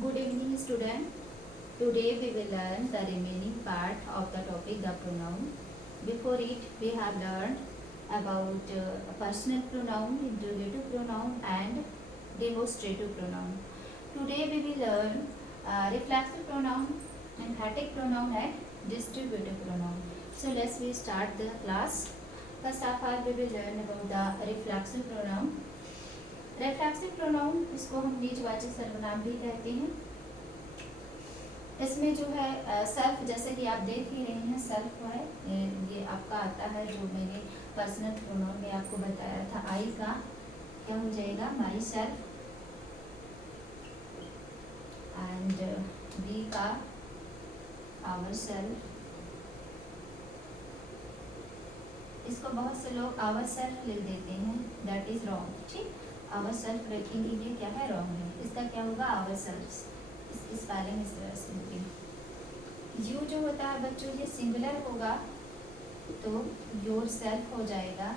Good evening, student. Today we will learn the remaining part of the topic the pronoun. Before it, we have learned about personal pronoun, interrogative pronoun, and demonstrative pronoun. Today we will learn reflexive pronoun, emphatic pronoun, and distributive pronoun. So let's we start the class. First of all, we will learn about the reflexive pronoun. Reflexive pronoun इसको हम निजवाचक सर्वनाम भी कहते हैं। इसमें जो है self, जैसे कि आप देख ही रहे हैं, सेल्फ है ये आपका आता है, जो मैंने पर्सनल प्रोनाउन में आपको बताया था। आई का क्या हो जाएगा, माई सेल्फ, एंड वी का आवर सेल्फ। इसको बहुत से लोग आवर सेल्फ लिख देते हैं, दैट इज रॉन्ग। ठीक, आवर सेल्फ रखेंगे, ये क्या है, रॉन्ग है। इसका क्या होगा, आवर सेल्फ। इसकी स्पेलिंग इस तरह से होगी। यू जो होता है बच्चों, ये सिंगुलर होगा तो योर सेल्फ हो जाएगा,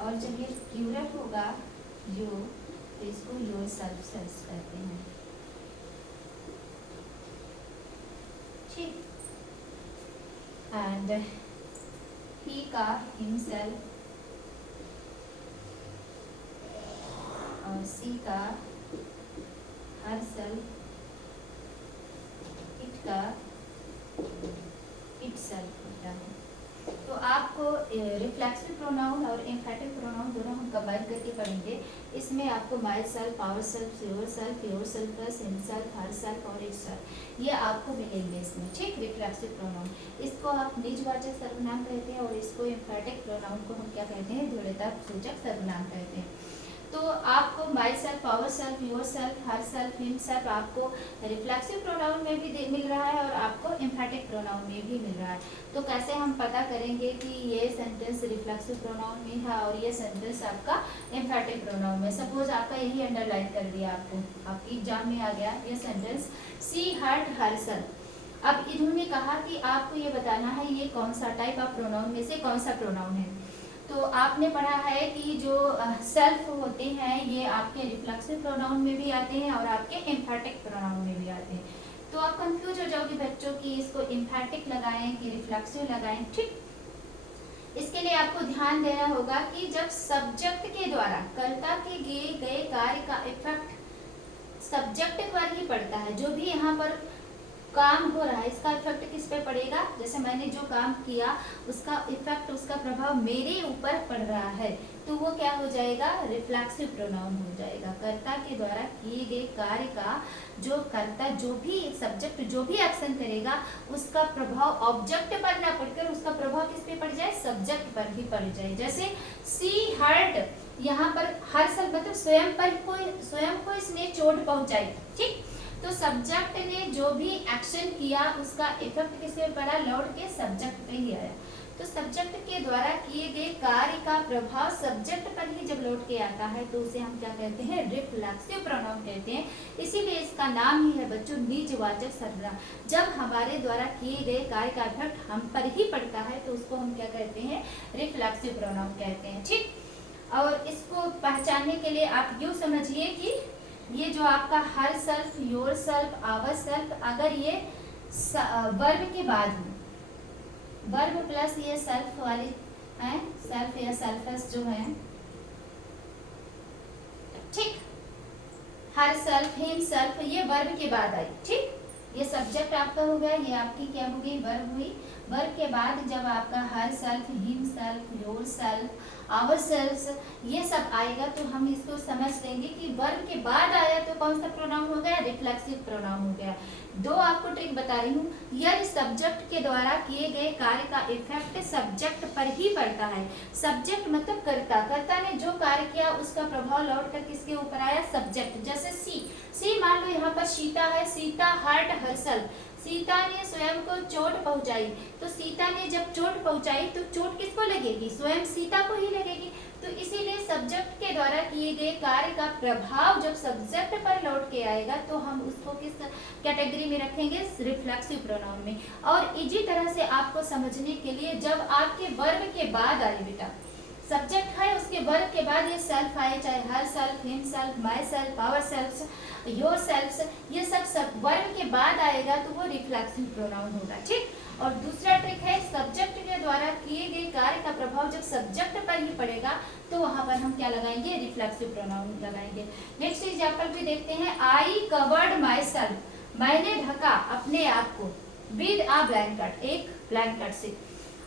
और जब ये प्लूरल होगा यू, तो इसको योर सेल्फ सेल्स कहते हैं। ठीक, एंड ही का हिमसेल्फ, और सी का हर सेल्फ, इट का इट सेल्फ होता है। तो आपको रिफ्लेक्सिव प्रोनाउन और एम्फेटिक प्रोनाउन दोनों हम कंबाइन करके पढ़ेंगे। इसमें आपको myself, ourself, yourself plus himself, herself और इट सेल्फ, ये आपको मिलेंगे इसमें। ठीक, रिफ्लेक्सिव प्रोनाउन इसको आप निजवाचक सर्वनाम कहते हैं, और इसको एम्फेटिक प्रोनाउन को हम क्या कहते हैं, दृढ़ता सूचक सर्वनाम कहते हैं। तो आपको myself, ourself, yourself, herself, himself आपको रिफ्लेक्सिव प्रोनाउन में भी मिल रहा है, और आपको एम्फेटिक प्रोनाउन में भी मिल रहा है। तो कैसे हम पता करेंगे कि ये सेंटेंस रिफ्लेक्सिव प्रोनाउन में है और ये सेंटेंस आपका एम्फेटिक प्रोनाउन में। सपोज आपका यही अंडरलाइन कर दिया, आपकी एग्जाम में आ गया ये सेंटेंस, सी हर्ट हर सेल्फ। अब इन्होंने कहा कि आपको ये बताना है ये कौन सा टाइप ऑफ प्रोनाउन में से कौन सा प्रोनाउन है। तो आपने पढ़ा है कि जो सेल्फ होते हैं ये आपके रिफ्लेक्सिव प्रोनाउन में भी आते हैं और आपके एम्फेटिक प्रोनाउन में भी आते हैं। तो आप कंफ्यूज हो जाओगे बच्चों कि इसको एम्फेटिक लगाएं कि रिफ्लेक्सिव लगाएं। ठीक, इसके लिए आपको ध्यान देना होगा कि जब सब्जेक्ट के द्वारा कर्ता के किए गए कार्य का इफेक्ट सब्जेक्ट पर ही पड़ता है, जो भी यहाँ पर काम हो रहा है इसका इफेक्ट किस पे पड़ेगा, जैसे मैंने जो काम किया उसका इफेक्ट, उसका प्रभाव मेरे ऊपर पड़ रहा है, तो वो क्या हो जाएगा, रिफ्लेक्सिव प्रोनाउन हो जाएगा। कर्ता के द्वारा किए गए कार्य का जो कर्ता, जो भी सब्जेक्ट जो भी एक्शन करेगा उसका प्रभाव ऑब्जेक्ट पर ना पड़कर उसका प्रभाव किस पे पड़ जाए, सब्जेक्ट पर ही पड़ जाए। जैसे सी हर्ट, यहाँ पर हर सब मतलब स्वयं को इसने चोट पहुंचाई। ठीक, तो सब्जेक्ट ने जो भी एक्शन किया उसका इफेक्ट किस पे पड़ा, लौट के सब्जेक्ट पे ही आया। तो सब्जेक्ट के द्वारा किए गए कार्य का प्रभाव सब्जेक्ट पर ही जब लौट के आता है तो उसे हम क्या कहते हैं, रिफ्लेक्सिव प्रोनाउन कहते हैं। इसीलिए इसका नाम ही है बच्चों निजवाचक सर्वनाम। जब हमारे द्वारा किए गए कार्य का इफेक्ट हम पर ही पड़ता है तो उसको हम क्या कहते हैं, रिफ्लेक्सिव प्रोनाउन कहते हैं। ठीक, और इसको पहचानने के लिए आप यूँ समझिए कि ये जो आपका herself, yourself, ourself, अगर ये वर्ब के बाद हो, वर्ब प्लस ये सेल्फ वाली है, सेल्फ या सेल्फस जो है, ठीक, हर सेल्फ, हिम सेल्फ, ये वर्ब के बाद आई। ठीक, ये सब्जेक्ट आपका हो गया, ये आपकी क्या हो गई, वर्ब हुई। वर्ब के बाद जब आपका herself, himself, yourself, ourself, ये सब आएगा तो हम इसको समझ लेंगे कि वर्ब के बाद आया तो कौन सा प्रोनाउन हो गया, रिफ्लेक्सिव प्रोनाउन हो गया। दो आपको ट्रिक बता रही हूँ, यदि सब्जेक्ट के द्वारा किए गए कार्य का इफेक्ट सब्जेक्ट पर ही पड़ता है, सब्जेक्ट मतलब कर्ता ने जो कार्य किया उसका प्रभाव लौट कर किसके ऊपर आया, सब्जेक्ट। जैसे सी मान लो यहाँ पर सीता है, सीता हर्ट हरसेल्फ, सीता ने स्वयं को चोट पहुंचाई। तो सीता ने जब चोट पहुंचाई तो चोट किसको लगेगी, स्वयं सीता को ही लगेगी। तो इसीलिए सब्जेक्ट के द्वारा किए गए कार्य का प्रभाव जब सब्जेक्ट पर लौट के आएगा तो हम उसको किस कैटेगरी में रखेंगे, रिफ्लेक्सिव प्रोनाउन में। और इसी तरह से आपको समझने के लिए जब आपके वर्ब के बाद आए बेटा, सब्जेक्ट है उसके वर्ब के बाद ये सेल्फ आए, चाहे herself, himself, myself, ourself, yourself, ये सब वर्ब के बाद आएगा तो वो रिफ्लेक्सिव प्रोनाउन होगा। ठीक। और दूसरा ट्रिक है, सब्जेक्ट के द्वारा किए गए कार्य का प्रभाव जब सब्जेक्ट पर ही पड़ेगा तो वहां पर हम क्या लगाएंगे, रिफ्लेक्सिव प्रोनाउन लगाएंगे। नेक्स्ट एग्जांपल भी देखते हैं, आई कवर्ड माई सेल्फ, मैंने ढका अपने आप को, विद आ ब्लैंकेट, एक ब्लैंकेट से।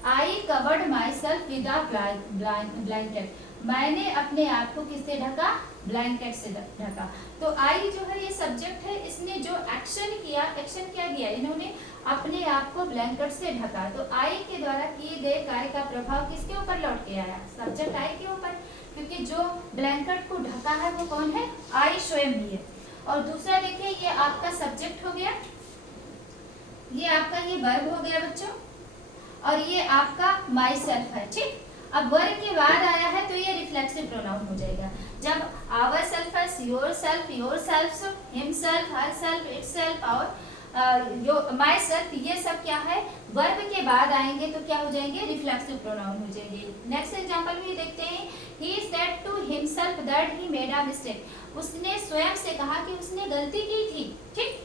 I covered myself with a blanket, मैंने अपने आप को किससे ढका, ब्लैंकेट से ढका। तो आई जो है ये सब्जेक्ट है, इसने जो एक्शन किया, एक्शन क्या किया, इन्होंने अपने आप को ब्लैंकेट से ढका। तो आई के द्वारा किए गए कार्य का प्रभाव किसके ऊपर लौट के आया, सब्जेक्ट आई के ऊपर, क्योंकि जो ब्लैंकेट को ढका है वो कौन है, आई स्वयं ही है। और दूसरा देखिए, ये आपका सब्जेक्ट हो गया, ये आपका ये वर्ब हो गया बच्चों, और ये आपका माई सेल्फ है। ठीक। अब वर्ब के बाद आया है तो ये रिफ्लेक्सिव प्रोनाउन हो जाएगा। जब आवर सेल्फ है, your self, him self, herself, it self और माई सेल्फ, ये सब क्या है, वर्ब के बाद आएंगे तो क्या हो जाएंगे, रिफ्लेक्सिव प्रोनाउन हो जाएंगे। नेक्स्ट एग्जांपल भी देखते हैं, he said to himself that he made a mistake, उसने स्वयं से कहा कि उसने गलती की थी। ठीक।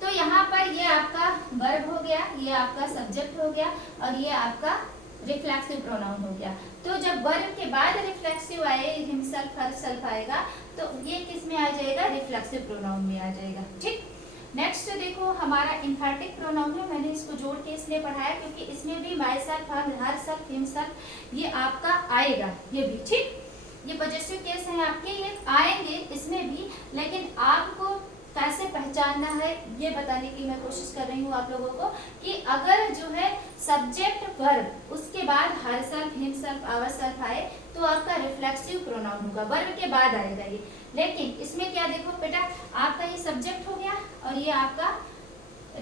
तो यहाँ पर ये आपका वर्ब हो गया, ये आपका सब्जेक्ट हो गया, और ये आपका रिफ्लेक्सिव प्रोनाउन हो गया। तो जब वर्ब के बाद रिफ्लेक्सिव आए, हिमसेल्फ, हर सेल्फ आएगा तो ये किस में आ जाएगा, रिफ्लेक्सिव प्रोनाउन में आ जाएगा। ठीक। नेक्स्ट देखो, हमारा इम्फैटिक प्रोनाउन है, मैंने इसको जोड़ के इसलिए पढ़ाया क्योंकि इसमें भी my self, her self, himself ये आपका आएगा, ये भी। ठीक। ये पॉजिटिव केस है आपके, ये आएंगे इसमें भी, लेकिन आपको कैसे पहचानना है ये बताने की मैं कोशिश कर रही हूँ आप लोगों को, कि अगर जो है सब्जेक्ट वर्ब उसके बाद herself, himself, ourself आए तो आपका रिफ्लेक्सिव प्रोनाउन होगा, वर्ब के बाद आएगा ये। लेकिन इसमें क्या देखो बेटा, आपका ये सब्जेक्ट हो गया और ये आपका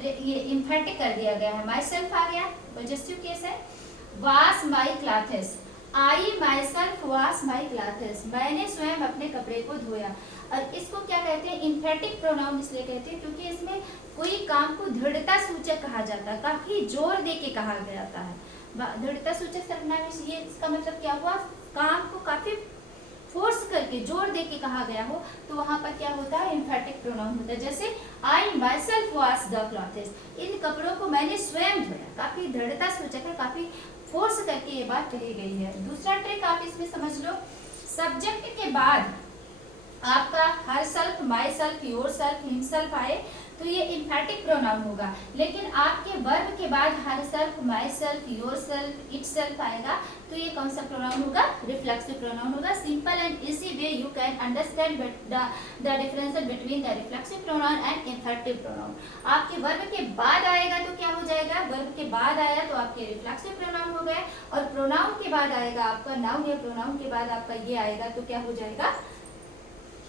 ये इम्फैटिक कर दिया गया है, माई सेल्फ आ गया, पॉजिटिव केस है। Wash my clothes, I my self wash my clothes, मैंने स्वयं अपने कपड़े को धोया। और इसको क्या कहते हैं, इम्फैटिक प्रोनाउन इसलिए कहते हैं क्योंकि इसमें कोई काम को दृढ़ता सूचक कहा जाता है, काफी जोर दे के कहा जाता है। दृढ़ता सूचक सर्वनाम, ये इसका मतलब क्या हुआ, काम को काफी फोर्स करके, जोर दे के कहा गया हो तो वहां पर क्या होता है, इम्फैटिक प्रोनाउन होता है। जैसे I myself wash the clothes, इन कपड़ों को मैंने स्वयं धोया, काफी दृढ़ता सूचक है, काफी फोर्स करके ये बात कही गई है। दूसरा ट्रिक आप इसमें समझ लो, सब्जेक्ट के बाद आपका herself, myself, your self, him self आए तो ये इम्फैटिक प्रोनाउन होगा, लेकिन आपके वर्ब के बाद herself, myself, yourself, itself आएगा तो ये कौन सा प्रोनाउन होगा, रिफ्लेक्सिव प्रोनाउन होगा। Simple and easy way you can understand the difference between the reflexive pronoun and emphatic pronoun. आपके वर्ब के बाद आएगा तो क्या हो जाएगा, वर्ब के बाद आया तो आपके रिफ्लेक्सिव प्रोनाउन हो गए, और प्रोनाउन के बाद आएगा आपका नाउन, या प्रोनाउन के बाद आपका ये आएगा तो क्या हो जाएगा,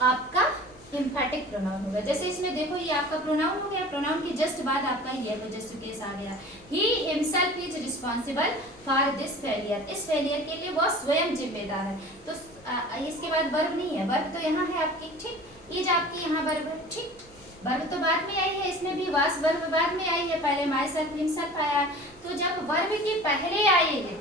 आपका इम्फैटिक प्रोनाउन होगा। जैसे इसमें देखो, ये आपका प्रोनाउन हो गया, प्रोनाउन के जस्ट बाद आपका ये पॉजिटिव केस आ गया, he himself is responsible for this failure, इस फेलियर के लिए वो स्वयं जिम्मेदार है। तो इसके बाद वर्ब नहीं है, वर्ब तो यहाँ है आपकी। ठीक। इज आपकी यहाँ वर्ब है। ठीक। वर्ब तो बाद में आई है, इसमें भी वास वर्ब बाद में आई है, पहले माई सेल्फ, हिमसेल्फ आया है। तो जब वर्ब के पहले आएंगे,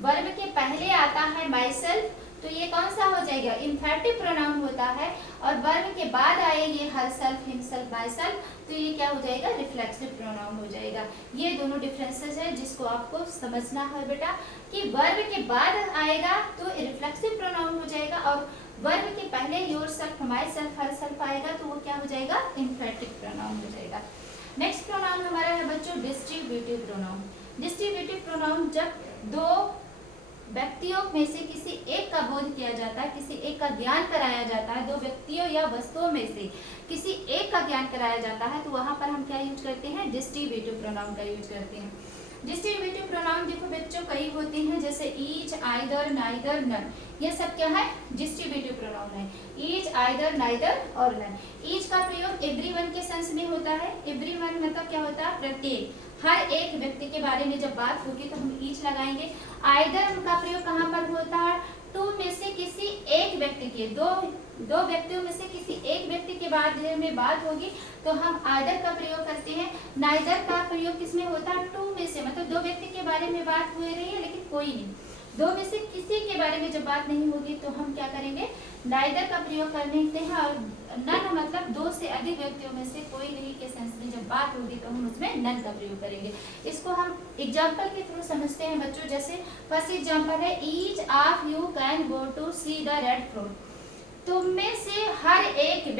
वर्ब के पहले आता है माई सेल्फ, तो ये कौन सा हो जाएगा, इम्फैटिव प्रोनाउन होता है। और वर्ब के बाद आएंगे her self, himself, my self, तो ये क्या हो जाएगा, रिफ्लेक्सिव प्रोनाउन हो जाएगा। ये दोनों डिफरेंसेस है जिसको आपको समझना है बेटा, कि वर्ब के बाद आएगा तो रिफ्लेक्सिव प्रोनाउन हो जाएगा, और वर्ब के पहले your self, my self, her self आएगा तो वो क्या हो जाएगा, इम्फैटिक प्रोनाउन हो जाएगा। नेक्स्ट प्रोनाउन हमारा है बच्चों डिस्ट्रीब्यूटिव प्रोनाउन। डिस्ट्रीब्यूटिव प्रोनाउन जब दो व्यक्तियों में से किसी एक का बोध किया जाता है, किसी एक का ज्ञान कराया जाता है, दो व्यक्तियों या वस्तुओं में से किसी एक का ज्ञान कराया जाता है, तो वहां पर हम क्या यूज करते हैं, डिस्ट्रीब्यूटिव प्रोनाउन का यूज करते हैं। डिस्ट्रीब्यूटिव प्रोनाउन देखो बच्चों कई होते हैं, जैसे ईच, आइदर, नाइदर, नन, ये सब क्या है, डिस्ट्रीब्यूटिव प्रोनाउन है। ईच, आइदर, नाइदर और नन। ईच का प्रयोग एवरीवन के सेंस में होता है। एवरीवन मतलब क्या होता है, प्रत्येक, हर एक व्यक्ति के बारे में जब बात होगी तो हम ईच लगाएंगे। आइदर का प्रयोग कहाँ पर होता है, टू में से किसी एक व्यक्ति के, दो व्यक्तियों में से किसी एक व्यक्ति के बारे में बात होगी तो हम आइदर का प्रयोग करते हैं। नाइदर का प्रयोग किसमें होता है, टू में से, मतलब दो व्यक्ति के बारे में बात हो रही है लेकिन कोई नहीं, दो में से किसी के बारे में जब बात नहीं होगी तो हम क्या करेंगे, नाइदर का प्रयोग करते हैं। और नन मतलब दो से अधिक व्यक्तियों में से कोई नहीं के सेंस में जब बात होगी तो हम उसमें नन का प्रयोग करेंगे। इसको हम एग्जाम्पल के थ्रू समझते हैं बच्चों। जैसे फर्स्ट एग्जाम्पल है, each of you can go to see the Red Fort. तुम में से हर एक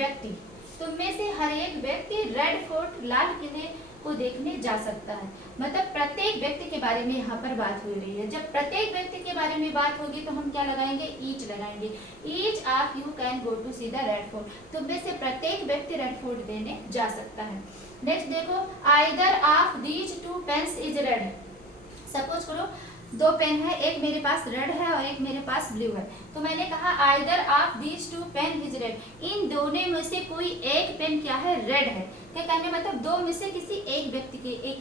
व्यक्ति रेड फोर्ट, लाल किले को देखने जा सकता है। मतलब प्रत्येक व्यक्ति के बारे में यहाँ पर बात हो रही है। जब प्रत्येक व्यक्ति के बारे में बात होगी तो हम क्या लगाएंगे, ईच लगाएंगे। Each of you can go to see the Red Fort. तुम में से प्रत्येक व्यक्ति रेड फोर्ट देने जा सकता है। नेक्स्ट देखो, either of these two pens is red. Suppose करो दो पेन है, एक मेरे पास रेड है और एक मेरे पास ब्लू है। तो मैंने कहा either of these two pen is red. इन दोनों में से कोई एक पेन क्या है, रेड है। क्या कहने मतलब दो में से किसी एक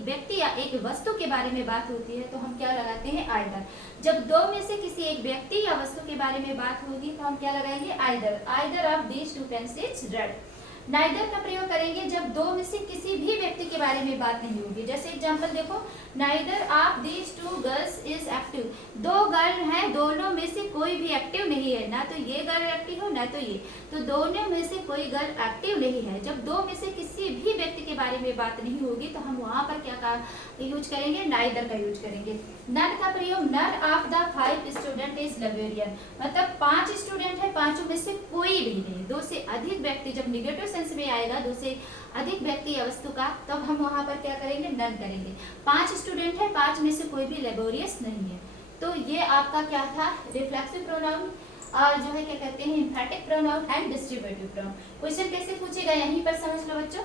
व्यक्ति या एक वस्तु के बारे में बात होती है तो हम क्या लगाते हैं, आइदर। जब दो में से किसी एक व्यक्ति या वस्तु के बारे में बात होगी तो हम क्या लगाएंगे, either of these two pens is red. Neither का प्रयोग करेंगे जब दो में से किसी भी व्यक्ति के बारे में बात नहीं होगी। जैसे एग्जांपल देखो, neither of these to girls is active. दो गर्ल हैं, दोनों में से कोई भी एक्टिव नहीं है, ना तो ये गर्ल एक्टिव हो ना तो ये, तो दोनों में से कोई गर्ल एक्टिव नहीं है। जब दो में से किसी भी व्यक्ति के बारे में बात नहीं होगी तो हम वहां पर क्या यूज करेंगे, नाइदर का यूज करेंगे। नन का प्रयोग, none of the 5 student is librarian. मतलब 5 स्टूडेंट है, पांचों में से कोई भी नहीं। दो से अधिक व्यक्ति जब निगेटिव सेंस में आएगा, दो से अधिक व्यक्ति या वस्तु का, तब हम वहां पर क्या करेंगे, नन करेंगे। 5 स्टूडेंट है, 5 में से कोई भी लेबोरियस नहीं है। तो ये आपका क्या था, रिफ्लेक्सिव प्रोनाउन और जो है क्या कहते हैं, एम्फैटिक pronoun and distributive pronoun. Question कैसे पूछेगा यहीं पर समझ लो बच्चों।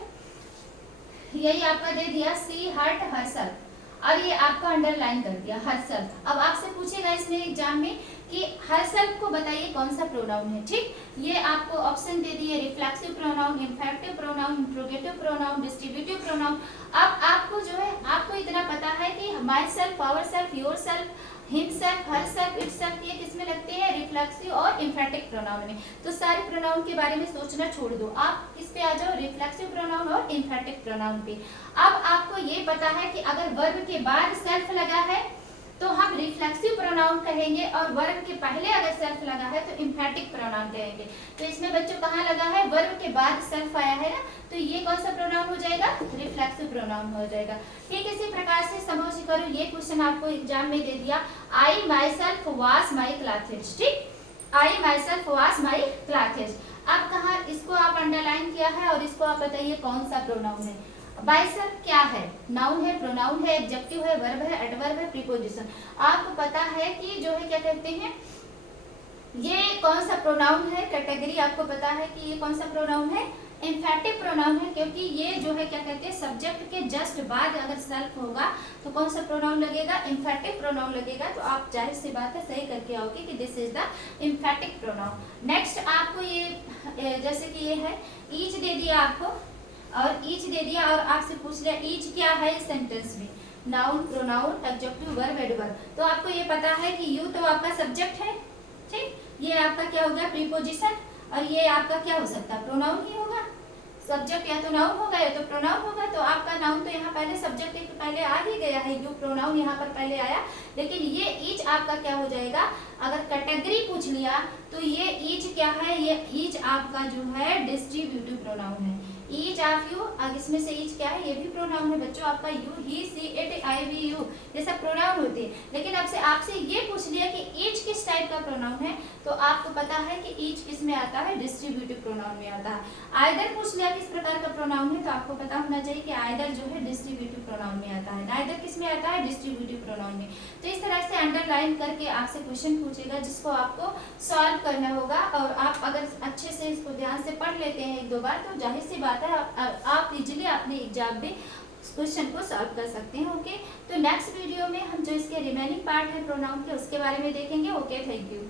यही आपका दे दिया, सी हर्ट हरसेल्फ, और ये आपका अंडरलाइन कर दिया हरसेल्फ। अब आपसे पूछेगा इसमें एग्जाम में कि हरसेल्फ को बताइए कौन सा प्रोनाउन है। ठीक, ये आपको ऑप्शन दे दिए, reflexive pronoun, infective pronoun, interrogative pronoun, distributive pronoun. अब आपको जो है, आपको इतना पता है कि myself, ourself, yourself, himself, herself, itself, ये किसमें लगते हैं, रिफ्लेक्सिव और इन्फेटिक प्रोनाउन में। तो सारे प्रोनाउन के बारे में सोचना छोड़ दो, आप किस पे आ जाओ, रिफ्लेक्सिव प्रोनाउन और इन्फेटिक प्रोनाउन पे। अब आपको ये पता है कि अगर वर्ब के बाद सेल्फ लगा है तो हम रिफ्लेक्सिव प्रोनाउन कहेंगे, और वर्ब के पहले अगर सेल्फ लगा है तो इम्फेटिक प्रोनाउन कहेंगे। तो इसमें बच्चों कहाँ लगा है, वर्ब के बाद सेल्फ आया है ना, तो ये कौन सा प्रोनाउन हो जाएगा, रिफ्लेक्सिव प्रोनाउन हो जाएगा। ठीक, इसी प्रकार से समझ करो, ये क्वेश्चन आपको एग्जाम में दे दिया, I myself wash my clothes. ठीक, I myself wash my clothes. अब कहाँ इसको आप अंडरलाइन किया है और इसको आप बताइए कौन सा प्रोनाउन है। बाइसेल्फ क्या है, नाउन है, प्रोनाउन है, एडजेक्टिव है, वर्ब है, एडवर्ब है, प्रीपोजिशन। आपको पता है कि जो है क्या कहते हैं, ये कौन सा प्रोनाउन है, कैटेगरी आपको पता है कि ये कौन सा प्रोनाउन है, एम्फैटिक प्रोनाउन है, क्योंकि ये जो है क्या कहते हैं, सब्जेक्ट के जस्ट बाद अगर सेल्फ होगा तो कौन सा प्रोनाउन लगेगा, एम्फैटिक प्रोनाउन लगेगा। तो आप जाहिर सी बात है सही करके आओगे कि this is the एम्फैटिक pronoun. Next आपको ये जैसे कि ये है, ईच दे दिया आपको, और ईच दे दिया और आपसे पूछ लिया ईच क्या है इस सेंटेंस में, noun, pronoun, adjective, verb, adverb. तो आपको ये पता है कि यू तो आपका सब्जेक्ट है। ठीक, ये आपका क्या होगा, प्रीपोजिशन, और ये आपका क्या हो सकता है, प्रोनाउन ही होगा। सब्जेक्ट या तो नाउन होगा या तो प्रोनाउन होगा। तो आपका नाउन तो यहाँ पहले सब्जेक्ट के पहले आ ही गया है, यू प्रोनाउन यहाँ पर पहले आया, लेकिन ये ईच आपका क्या हो जाएगा, अगर कैटेगरी पूछ लिया तो ये ईच क्या है, ये ईच आपका जो है डिस्ट्रीब्यूटिव प्रोनाउन है। ईच ऑफ यू, अब इसमें से ईच क्या है, ये भी प्रोनाउन है बच्चों आपका, you, he, she, it, I, we, you, ये सब प्रोनाउन होते हैं। लेकिन अब से आपसे ये पूछ लिया कि ईच किस टाइप का प्रोनाउन है, तो आपको पता है कि ईच किस में आता है, डिस्ट्रीब्यूटिव प्रोनाउन में आता है। आइदर पूछ लिया किस प्रकार का प्रोनाउन है, तो आपको पता होना चाहिए कि आइदर जो है डिस्ट्रीब्यूटिव प्रोनाउन में आता है, नाइदर किस में आता है, डिस्ट्रीब्यूटिव प्रोनाउन में। तो इस तरह से अंडरलाइन करके आपसे क्वेश्चन पूछेगा जिसको आपको सॉल्व करना होगा, और आप अगर अच्छे से इसको ध्यान से पढ़ लेते हैं एक दो बार तो जाहिर सी बात है आप इजीली अपने एग्जाम में क्वेश्चन को सॉल्व कर सकते हैं। ओके, तो नेक्स्ट वीडियो में हम जो इसके रिमेनिंग पार्ट है प्रोनाउन के उसके बारे में देखेंगे। Okay, thank you.